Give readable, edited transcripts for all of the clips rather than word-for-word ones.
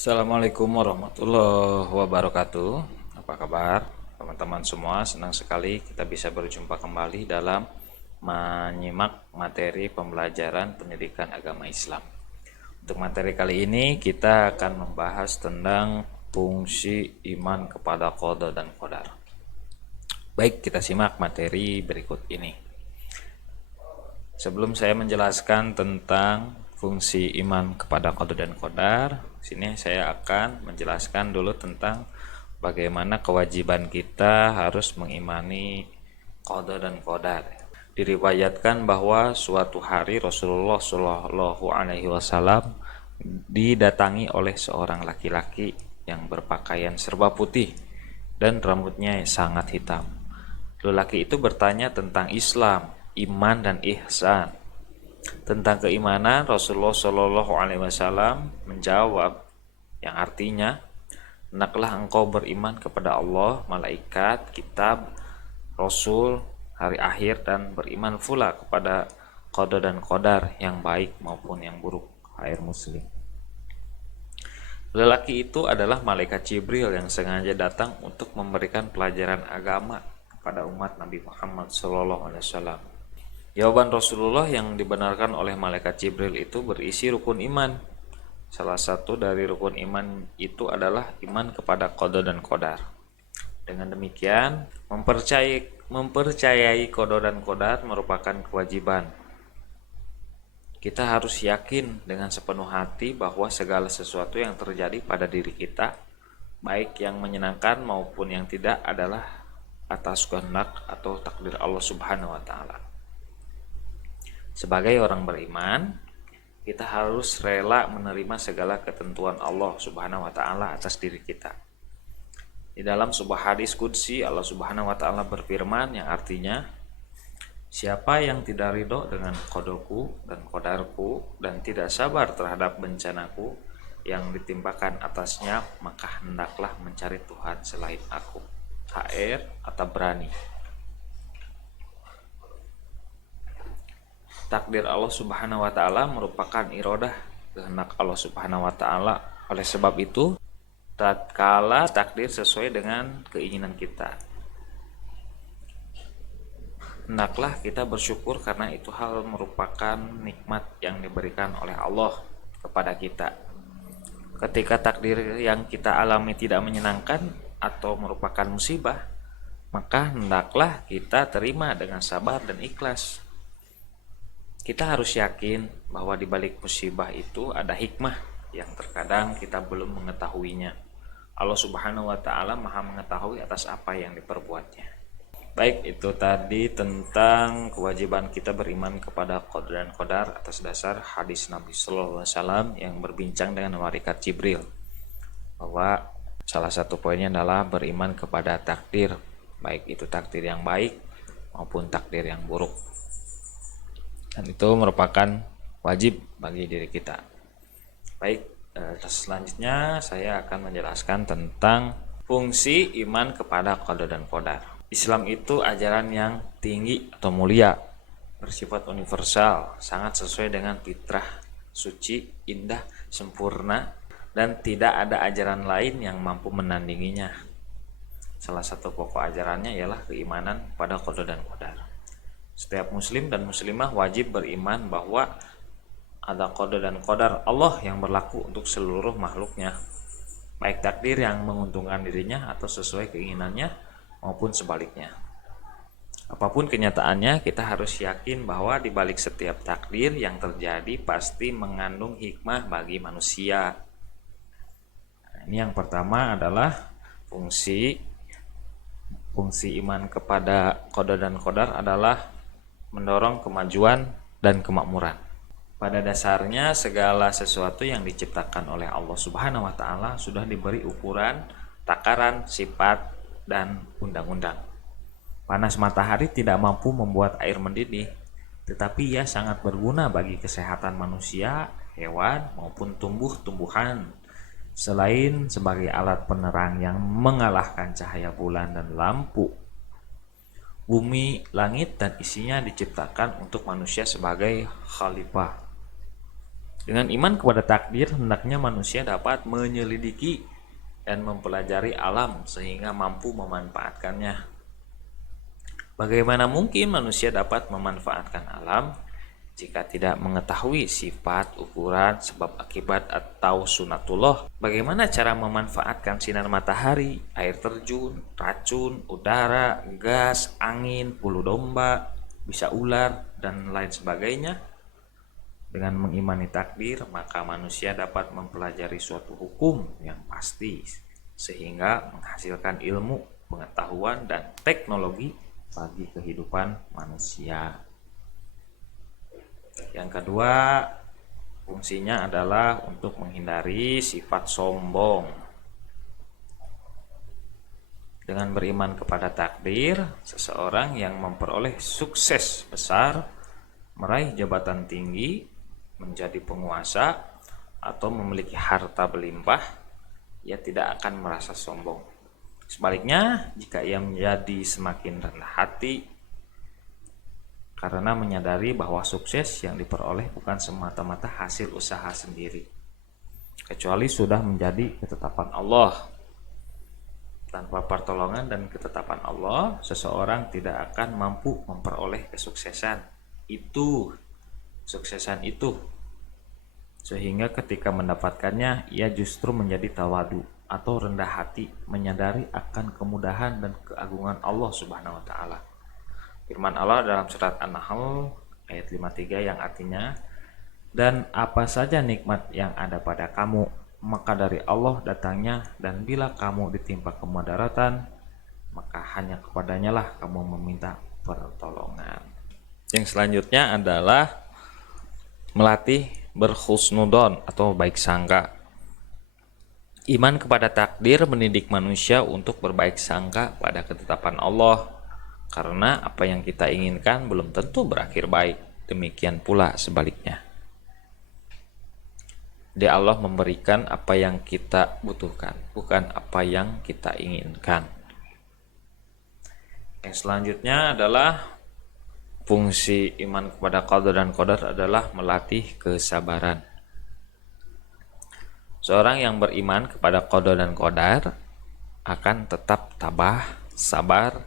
Assalamualaikum warahmatullahi wabarakatuh. Apa kabar teman-teman semua? Senang sekali kita bisa berjumpa kembali dalam menyimak materi pembelajaran pendidikan agama Islam. Untuk materi kali ini kita akan membahas tentang fungsi iman kepada qada dan qadar. Baik, kita simak materi berikut ini. Sebelum saya menjelaskan tentang fungsi iman kepada qada dan qadar, sini saya akan menjelaskan dulu tentang bagaimana kewajiban kita harus mengimani qada dan qadar. Diriwayatkan bahwa suatu hari Rasulullah Shallallahu Alaihi Wasallam didatangi oleh seorang laki-laki yang berpakaian serba putih dan rambutnya sangat hitam. Lelaki itu bertanya tentang Islam, iman dan ihsan. Tentang keimanan, Rasulullah Shallallahu Alaihi Wasallam menjawab yang artinya, hendaklah engkau beriman kepada Allah, malaikat, kitab, Rasul, hari akhir, dan beriman pula kepada qada dan qadar yang baik maupun yang buruk. Hai muslim. Lelaki itu adalah malaikat Jibril yang sengaja datang untuk memberikan pelajaran agama kepada umat Nabi Muhammad SAW. Jawaban Rasulullah yang dibenarkan oleh malaikat Jibril itu berisi rukun iman. Salah satu dari rukun iman itu adalah iman kepada qada dan qadar. Dengan demikian, mempercayai qada dan qadar merupakan kewajiban. Kita harus yakin dengan sepenuh hati bahwa segala sesuatu yang terjadi pada diri kita, baik yang menyenangkan maupun yang tidak, adalah atas kehendak atau takdir Allah Subhanahu wa taala. Sebagai orang beriman, kita harus rela menerima segala ketentuan Allah Subhanahu wa taala atas diri kita. Di dalam sebuah hadis qudsi, Allah Subhanahu wa taala berfirman yang artinya, siapa yang tidak ridho dengan qadaku dan qadarku dan tidak sabar terhadap bencanaku yang ditimpakan atasnya, maka hendaklah mencari Tuhan selain aku. HR atau berani. Takdir Allah Subhanahu wa taala merupakan iradah, kehendak Allah Subhanahu wa taala. Oleh sebab itu, tatkala takdir sesuai dengan keinginan kita, hendaklah kita bersyukur karena itu hal merupakan nikmat yang diberikan oleh Allah kepada kita. Ketika takdir yang kita alami tidak menyenangkan atau merupakan musibah, maka hendaklah kita terima dengan sabar dan ikhlas. Kita harus yakin bahwa di balik musibah itu ada hikmah yang terkadang kita belum mengetahuinya. Allah Subhanahu wa taala Maha mengetahui atas apa yang diperbuatnya. Baik, itu tadi tentang kewajiban kita beriman kepada qada dan qadar atas dasar hadis Nabi sallallahu alaihi wasallam yang berbincang dengan malaikat Jibril, bahwa salah satu poinnya adalah beriman kepada takdir, baik itu takdir yang baik maupun takdir yang buruk. Dan itu merupakan wajib bagi diri kita. Baik, selanjutnya saya akan menjelaskan tentang fungsi iman kepada qada dan qadar. Islam itu ajaran yang tinggi atau mulia, bersifat universal, sangat sesuai dengan fitrah, suci, indah, sempurna, dan tidak ada ajaran lain yang mampu menandinginya. Salah satu pokok ajarannya ialah keimanan pada qada dan qadar. Setiap muslim dan muslimah wajib beriman bahwa ada qada dan qadar Allah yang berlaku untuk seluruh makhluknya, baik takdir yang menguntungkan dirinya atau sesuai keinginannya maupun sebaliknya. Apapun kenyataannya, kita harus yakin bahwa di balik setiap takdir yang terjadi pasti mengandung hikmah bagi manusia. Ini yang pertama adalah fungsi iman kepada qada dan qadar adalah mendorong kemajuan dan kemakmuran. Pada dasarnya segala sesuatu yang diciptakan oleh Allah Subhanahu wa taala sudah diberi ukuran, takaran, sifat, dan undang-undang. Panas matahari tidak mampu membuat air mendidih, tetapi ia sangat berguna bagi kesehatan manusia, hewan, maupun tumbuh-tumbuhan, selain sebagai alat penerang yang mengalahkan cahaya bulan dan lampu. Bumi, langit, dan isinya diciptakan untuk manusia sebagai khalifah. Dengan iman kepada takdir, hendaknya manusia dapat menyelidiki dan mempelajari alam sehingga mampu memanfaatkannya. Bagaimana mungkin manusia dapat memanfaatkan alam jika tidak mengetahui sifat, ukuran, sebab akibat atau sunatullah? Bagaimana cara memanfaatkan sinar matahari, air terjun, racun, udara, gas, angin, bulu domba, bisa ular, dan lain sebagainya? Dengan mengimani takdir, maka manusia dapat mempelajari suatu hukum yang pasti sehingga menghasilkan ilmu, pengetahuan, dan teknologi bagi kehidupan manusia. Yang kedua, fungsinya adalah untuk menghindari sifat sombong. Dengan beriman kepada takdir, seseorang yang memperoleh sukses besar, meraih jabatan tinggi, menjadi penguasa, atau memiliki harta berlimpah, ia tidak akan merasa sombong. Sebaliknya, jika ia menjadi semakin rendah hati karena menyadari bahwa sukses yang diperoleh bukan semata-mata hasil usaha sendiri, kecuali sudah menjadi ketetapan Allah. Tanpa pertolongan dan ketetapan Allah, seseorang tidak akan mampu memperoleh kesuksesan itu, sehingga ketika mendapatkannya ia justru menjadi tawadu atau rendah hati, menyadari akan kemudahan dan keagungan Allah Subhanahu wa taala. Firman Allah dalam surat An-Nahl ayat 53 yang artinya, dan apa saja nikmat yang ada pada kamu, maka dari Allah datangnya, dan bila kamu ditimpa kemudaratan, maka hanya kepadanya lah kamu meminta pertolongan. Yang selanjutnya adalah melatih berhusnudon atau baik sangka. Iman kepada takdir mendidik manusia untuk berbaik sangka pada ketetapan Allah, karena apa yang kita inginkan belum tentu berakhir baik, demikian pula sebaliknya. Dia Allah memberikan apa yang kita butuhkan, bukan apa yang kita inginkan. Yang selanjutnya adalah fungsi iman kepada qadar dan qadar adalah melatih kesabaran. Seorang yang beriman kepada qadar dan qadar akan tetap tabah, sabar,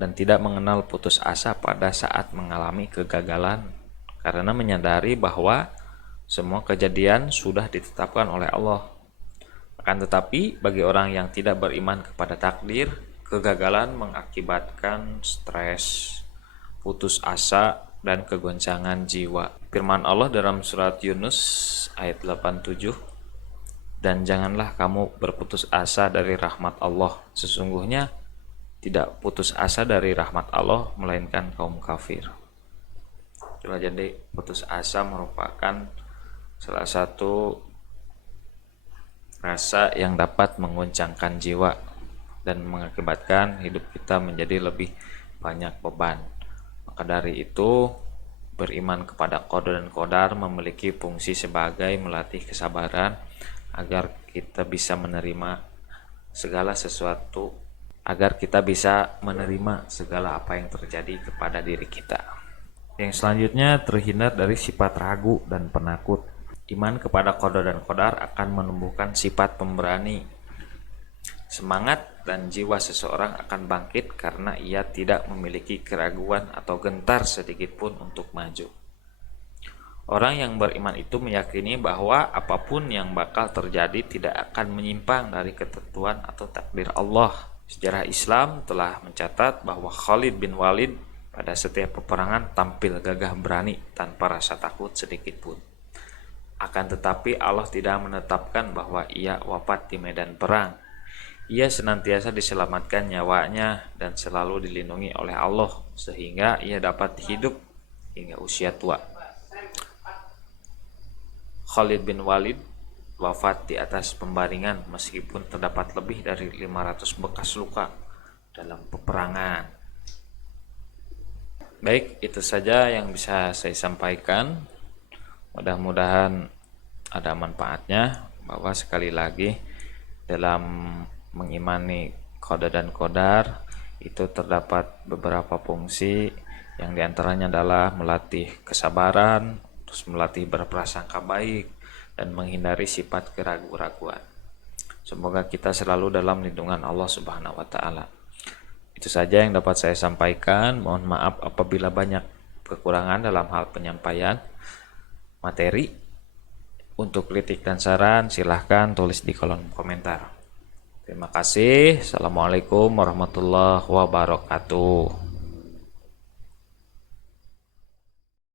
dan tidak mengenal putus asa pada saat mengalami kegagalan, karena menyadari bahwa semua kejadian sudah ditetapkan oleh Allah. Akan tetapi, bagi orang yang tidak beriman kepada takdir, kegagalan mengakibatkan stres, putus asa, dan kegoncangan jiwa. Firman Allah dalam surat Yunus ayat 87, dan janganlah kamu berputus asa dari rahmat Allah. Sesungguhnya tidak putus asa dari rahmat Allah melainkan kaum kafir. Jadi putus asa merupakan salah satu rasa yang dapat menggoncangkan jiwa dan mengakibatkan hidup kita menjadi lebih banyak beban. Maka dari itu, beriman kepada qadar dan qadar memiliki fungsi sebagai melatih kesabaran agar kita bisa menerima segala sesuatu, agar kita bisa menerima segala apa yang terjadi kepada diri kita. Yang selanjutnya, terhindar dari sifat ragu dan penakut. Iman kepada qadar dan qadar akan menumbuhkan sifat pemberani. Semangat dan jiwa seseorang akan bangkit karena ia tidak memiliki keraguan atau gentar sedikit pun untuk maju. Orang yang beriman itu meyakini bahwa apapun yang bakal terjadi tidak akan menyimpang dari ketentuan atau takdir Allah. Sejarah Islam telah mencatat bahwa Khalid bin Walid pada setiap peperangan tampil gagah berani tanpa rasa takut sedikit pun. Akan tetapi Allah tidak menetapkan bahwa ia wafat di medan perang. Ia senantiasa diselamatkan nyawanya dan selalu dilindungi oleh Allah sehingga ia dapat hidup hingga usia tua. Khalid bin Walid wafat di atas pembaringan meskipun terdapat lebih dari 500 bekas luka dalam peperangan. Baik, itu saja yang bisa saya sampaikan. Mudah-mudahan ada manfaatnya, bahwa sekali lagi dalam mengimani qadar dan qadar itu terdapat beberapa fungsi, yang diantaranya adalah melatih kesabaran, terus melatih berprasangka baik, dan menghindari sifat keraguan-raguan. Semoga kita selalu dalam lindungan Allah Subhanahu wa taala. Itu saja yang dapat saya sampaikan. Mohon maaf apabila banyak kekurangan dalam hal penyampaian materi. Untuk kritik dan saran silahkan tulis di kolom komentar. Terima kasih. Assalamualaikum warahmatullahi wabarakatuh.